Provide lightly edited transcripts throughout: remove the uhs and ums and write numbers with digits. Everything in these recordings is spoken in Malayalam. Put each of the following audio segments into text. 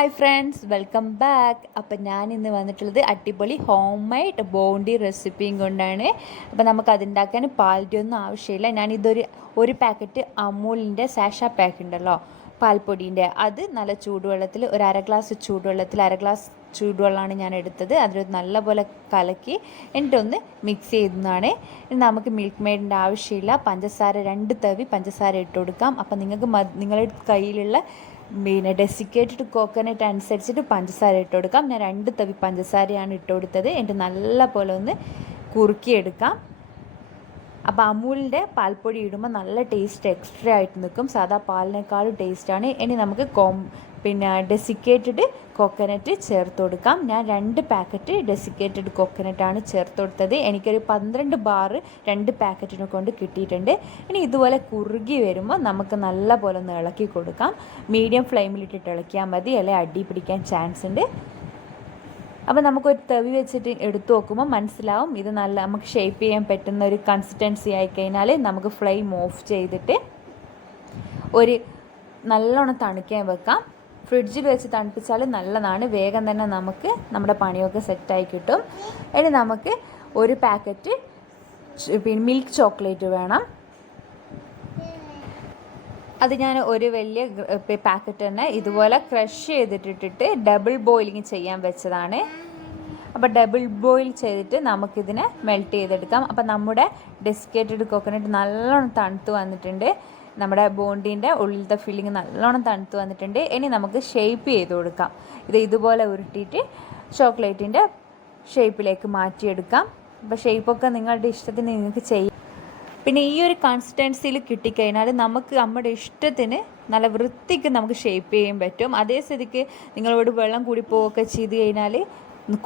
Hi friends, welcome back. അപ്പം ഞാൻ ഇന്ന് വന്നിട്ടുള്ളത് അടിപൊളി ഹോം മെയ്ഡ് ബോണ്ടി റെസിപ്പിയും കൊണ്ടാണ്. അപ്പം നമുക്ക് അതുണ്ടാക്കാൻ പാലിൻ്റെ ഒന്നും ആവശ്യമില്ല. ഒരു പാക്കറ്റ് അമൂലിൻ്റെ സാഷ പാക്ക് ഉണ്ടല്ലോ, പാൽപ്പൊടീൻ്റെ, അത് നല്ല ചൂടുവെള്ളത്തിൽ ഒരു അര ഗ്ലാസ് ചൂടുവെള്ളമാണ് ഞാൻ എടുത്തത്. അതിൽ നല്ലപോലെ കലക്കി എന്നിട്ടൊന്ന് മിക്സ് ചെയ്യുന്നതാണ്. ഇനി നമുക്ക് മിൽക്ക് മെയ്ഡിൻ്റെ ആവശ്യമില്ല. പഞ്ചസാര 2 തവി പഞ്ചസാര ഇട്ട് കൊടുക്കാം. അപ്പം നിങ്ങളുടെ കയ്യിലുള്ള ഡെസിക്കേറ്റഡ് കോക്കനട്ട് അനുസരിച്ചിട്ട് പഞ്ചസാര ഇട്ട് കൊടുക്കാം. ഞാൻ 2 തവി പഞ്ചസാരയാണ് ഇട്ട് കൊടുത്തത്. എന്നിട്ട് നല്ല പോലെ ഒന്ന് കുറുക്കിയെടുക്കാം. അപ്പോൾ അമൂലിൻ്റെ പാൽപ്പൊടി ഇടുമ്പോൾ നല്ല ടേസ്റ്റ് എക്സ്ട്രാ ആയിട്ട് നിൽക്കും. സാധാ പാലിനേക്കാളും ടേസ്റ്റാണ്. ഇനി നമുക്ക് ഡെസിക്കേറ്റഡ് കോക്കനട്ട് ചേർത്ത് കൊടുക്കാം. ഞാൻ 2 പാക്കറ്റ് ഡെസിക്കേറ്റഡ് കോക്കനട്ടാണ് ചേർത്ത് കൊടുത്തത്. എനിക്കൊരു 12 ബാർ 2 പാക്കറ്റിനെ കൊണ്ട് കിട്ടിയിട്ടുണ്ട്. ഇനി ഇതുപോലെ കുറുകി വരുമ്പോൾ നമുക്ക് നല്ല പോലെ ഒന്ന് ഇളക്കി കൊടുക്കാം. മീഡിയം ഫ്ലെയിമിലിട്ടിട്ട് ഇളക്കിയാൽ മതി, അല്ലെങ്കിൽ അടി പിടിക്കാൻ ചാൻസ് ഉണ്ട്. അപ്പോൾ നമുക്കൊരു തവി വെച്ചിട്ട് എടുത്തു നോക്കുമ്പോൾ മനസ്സിലാവും ഇത് നമുക്ക് ഷേപ്പ് ചെയ്യാൻ പറ്റുന്ന ഒരു കൺസിസ്റ്റൻസി ആയിക്കഴിഞ്ഞാൽ നമുക്ക് ഫ്ലെയിം ഓഫ് ചെയ്തിട്ട് ഒരു നല്ലോണം തണുക്കാൻ വെക്കാം. ഫ്രിഡ്ജിൽ വെച്ച് തണുപ്പിച്ചാൽ നല്ലതാണ്. വേഗം തന്നെ നമുക്ക് നമ്മുടെ പണിയൊക്കെ സെറ്റായി കിട്ടും. ഇനി നമുക്ക് ഒരു പാക്കറ്റ് മിൽക്ക് ചോക്ലേറ്റ് വേണം. അത് ഞാൻ ഒരു വലിയ പാക്കറ്റ് തന്നെ ഇതുപോലെ ക്രഷ് ചെയ്തിട്ടിട്ട് ഡബിൾ ബോയിലിംഗ് ചെയ്യാൻ വെച്ചതാണ്. അപ്പോൾ ഡബിൾ ബോയിൽ ചെയ്തിട്ട് നമുക്കിതിനെ മെൽറ്റ് ചെയ്തെടുക്കാം. അപ്പോൾ നമ്മുടെ ഡെസിക്കേറ്റഡ് കോക്കനട്ട് നല്ലോണം തണുത്ത് വന്നിട്ടുണ്ട്. നമ്മുടെ ബോണ്ടീൻ്റെ ഉള്ളിലത്തെ ഫില്ലിങ് നല്ലോണം തണുത്ത് വന്നിട്ടുണ്ട്. ഇനി നമുക്ക് ഷേപ്പ് ചെയ്ത് കൊടുക്കാം. ഇതുപോലെ ഉരുട്ടിയിട്ട് ചോക്ലേറ്റിൻ്റെ ഷേപ്പിലേക്ക് മാറ്റിയെടുക്കാം. അപ്പോൾ ഷേപ്പൊക്കെ നിങ്ങളുടെ ഇഷ്ടത്തിന് നിങ്ങൾക്ക് ചെയ്യാം. പിന്നെ ഈ ഒരു കൺസിസ്റ്റൻസിയിൽ കിട്ടിക്കഴിഞ്ഞാൽ നമുക്ക് നമ്മുടെ ഇഷ്ടത്തിന് നല്ല വൃത്തിക്ക് നമുക്ക് ഷേപ്പ് ചെയ്യാൻ പറ്റും. അതേ സ്ഥിതിക്ക് നിങ്ങളോട് വെള്ളം കൂടി പോവുകയൊക്കെ ചെയ്ത് കഴിഞ്ഞാൽ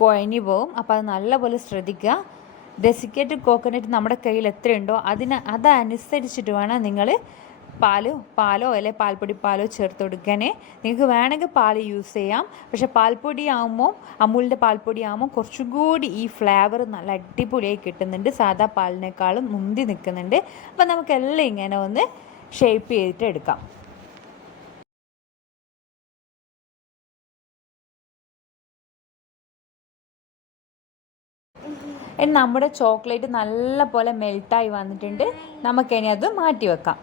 കുഴഞ്ഞു പോകും. അപ്പോൾ അത് നല്ലപോലെ ശ്രദ്ധിക്കുക. ഡെസിക്കേറ്റഡ് കോക്കനട്ട് നമ്മുടെ കയ്യിൽ എത്രയുണ്ടോ അതനുസരിച്ചിട്ട് വേണം നിങ്ങൾ പാലോ അല്ലെങ്കിൽ പാൽപ്പൊടി ചേർത്ത് കൊടുക്കാനേ. നിങ്ങൾക്ക് വേണമെങ്കിൽ പാൽ യൂസ് ചെയ്യാം. പക്ഷേ അമൂലിൻ്റെ പാൽപ്പൊടി ആകുമ്പോൾ കുറച്ചും കൂടി ഈ ഫ്ലേവർ നല്ല അടിപൊളിയായി കിട്ടുന്നുണ്ട്. സാധാ പാലിനേക്കാളും മുന്തി നിൽക്കുന്നുണ്ട്. അപ്പം നമുക്കെല്ലാം ഇങ്ങനെ ഒന്ന് ഷേപ്പ് ചെയ്തിട്ട് എടുക്കാം. ഇനി നമ്മുടെ ചോക്ലേറ്റ് നല്ല പോലെ മെൽട്ടായി വന്നിട്ടുണ്ട്. നമുക്കിനി അത് മാറ്റി വെക്കാം.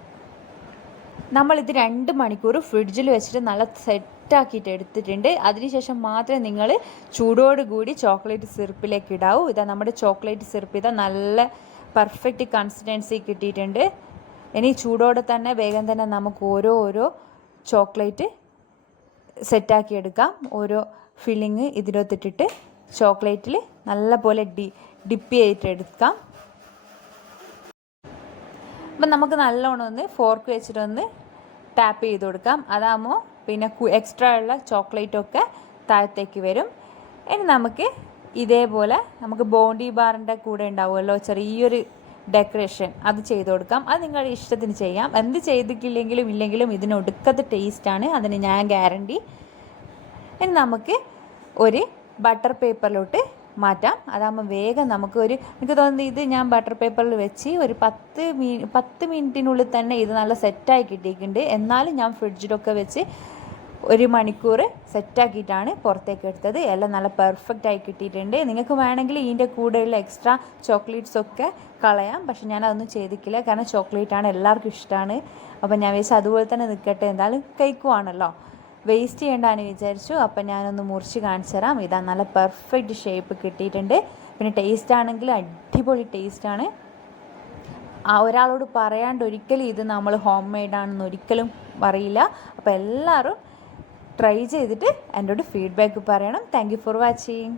നമ്മളിത് 2 മണിക്കൂർ ഫ്രിഡ്ജിൽ വെച്ചിട്ട് നല്ല സെറ്റാക്കിയിട്ട് എടുത്തിട്ടുണ്ട്. അതിനുശേഷം മാത്രമേ നിങ്ങൾ ചൂടോടുകൂടി ചോക്ലേറ്റ് സിറപ്പിലേക്ക് ഇടാവൂ. നമ്മുടെ ചോക്ലേറ്റ് സിറപ്പ് നല്ല പെർഫെക്റ്റ് കൺസിസ്റ്റൻസി കിട്ടിയിട്ടുണ്ട്. ഇനി ചൂടോടെ തന്നെ വേഗം തന്നെ നമുക്ക് ഓരോ ചോക്ലേറ്റ് സെറ്റാക്കി എടുക്കാം. ഓരോ ഫില്ലിങ് ഇതിനകത്തിട്ടിട്ട് ചോക്ലേറ്റിൽ നല്ല പോലെ ഡിപ്പ് ചെയ്തിട്ട് എടുക്കാം. അപ്പം നമുക്ക് നല്ലോണം ഒന്ന് ഫോർക്ക് വെച്ചിട്ടൊന്ന് ടാപ്പ് ചെയ്ത് കൊടുക്കാം. അതാകുമ്പോൾ പിന്നെ എക്സ്ട്രാ ഉള്ള ചോക്ലേറ്റൊക്കെ താഴത്തേക്ക് വരും. ഇനി നമുക്ക് ഇതേപോലെ നമുക്ക് ബോണ്ടി ബാറിൻ്റെ കൂടെ ഉണ്ടാവുമല്ലോ ചെറിയൊരു ഡെക്കറേഷൻ, അത് ചെയ്ത് കൊടുക്കാം. അത് നിങ്ങളുടെ ഇഷ്ടത്തിന് ചെയ്യാം. എന്ത് ഇല്ലെങ്കിലും ഇതിന് ഒടുക്കത്തെ ടേസ്റ്റാണ്, അതിന് ഞാൻ ഗ്യാരണ്ടി. ഇനി നമുക്ക് ഒരു ബട്ടർ പേപ്പറിലോട്ട് മാറ്റാം. അതാകുമ്പോൾ വേഗം എനിക്ക് തോന്നുന്നത് ഇത് ഞാൻ ബട്ടർ പേപ്പറിൽ വെച്ച് ഒരു 10 മിനിറ്റിനുള്ളിൽ തന്നെ ഇത് നല്ല സെറ്റായി കിട്ടിയിട്ടുണ്ട്. എന്നാലും ഞാൻ ഫ്രിഡ്ജിലൊക്കെ വെച്ച് 1 മണിക്കൂർ സെറ്റാക്കിയിട്ടാണ് പുറത്തേക്ക് എടുത്തത്. എല്ലാം നല്ല പെർഫെക്റ്റായി കിട്ടിയിട്ടുണ്ട്. നിങ്ങൾക്ക് വേണമെങ്കിൽ ഇതിൻ്റെ കൂടെയുള്ള എക്സ്ട്രാ ചോക്ലേറ്റ്സൊക്കെ കളയാം. പക്ഷെ ഞാൻ അതൊന്നും ചെയ്തിട്ടില്ല, കാരണം ചോക്ലേറ്റാണ് എല്ലാവർക്കും ഇഷ്ടമാണ്. അപ്പോൾ ഞാൻ വെച്ച് അതുപോലെ തന്നെ നിൽക്കട്ടെ, എന്തായാലും കഴിക്കുവാണല്ലോ, വേസ്റ്റ് ചെയ്യേണ്ടാന്ന് വിചാരിച്ചു. അപ്പം ഞാനൊന്ന് മുറിച്ച് കാണിച്ചു തരാം. നല്ല പെർഫെക്റ്റ് ഷേപ്പ് കിട്ടിയിട്ടുണ്ട്. പിന്നെ ടേസ്റ്റ് ആണെങ്കിൽ അടിപൊളി ടേസ്റ്റാണ്. ഒരാളോട് പറയാണ്ട് ഒരിക്കലും ഇത് നമ്മൾ ഹോം മെയ്ഡാണെന്ന് ഒരിക്കലും പറയില്ല. അപ്പോൾ എല്ലാവരും ട്രൈ ചെയ്തിട്ട് എന്നോട് ഫീഡ്ബാക്ക് പറയണം. Thank you for watching.